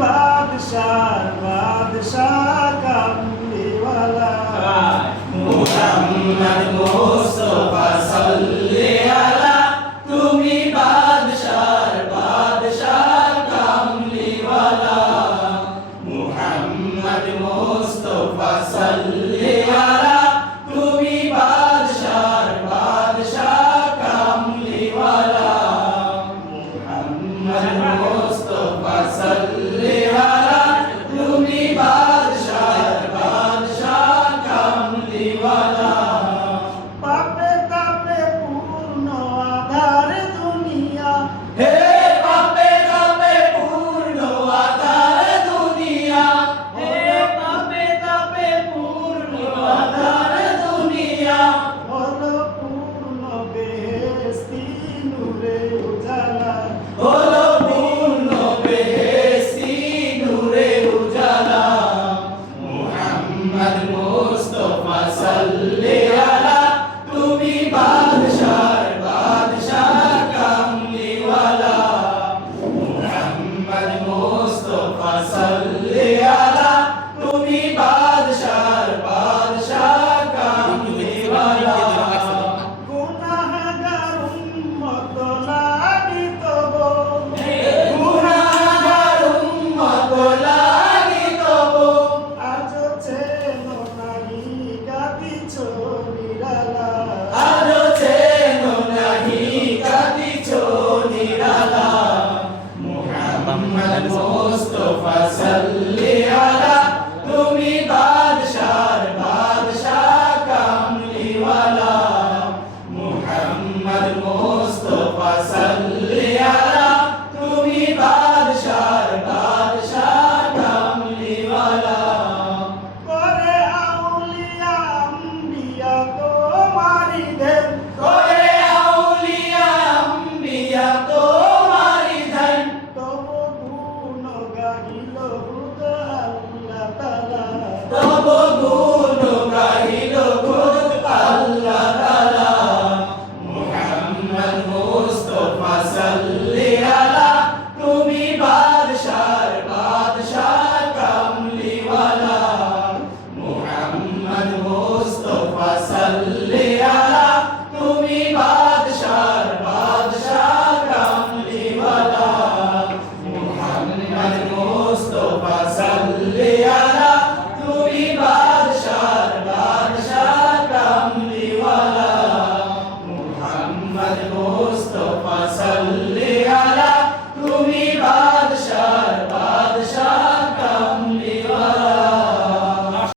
বাদশার বাদশাহ কামলিওয়ালা মুহাম্মদ মুস্তাফা সাল্লি আলা তুমি বাদশার বাদশাহ কামলিওয়ালা মুহাম্মদ মুস্তাফা সাল্লি আলা তুমি বাদশার বাদশাহ কামলিওয়ালা মুহাম্মদ মুস্তাফা সাল্লি আলা তুমি বাদশার বাদশাহ কামলিওয়ালা পাপে তাপে পূর্ণ আধার দুনিয়া হে পাপে তাপে পূর্ণ আধার দুনিয়া হে পাপে তাপে পূর্ণ আধার দুনিয়া হলো পূর্ণ বেহেশতি নূরে উজালা হলো পূর্ণ বেহেশতি নূরে উজালা মুহাম্মদ মুস্তাফা সাল্লি আলা তুমি বাদশার বাদশাহ কামলিওয়ালা মুহাম্মদ মুস্তাফা সাল্লি আলা তুমি বাদশার বাদশাহ কামলিওয়ালা গুনাহগার উম্মত লালিত গো গুনাহগার উম্মত লালিত গো আজ চেনো নাহি গাদিছ নিরালা আজ চেনো নাহি কাঁদিছ নিরালা মুহাম্মদ মুস্তাফা সাল্লি আলা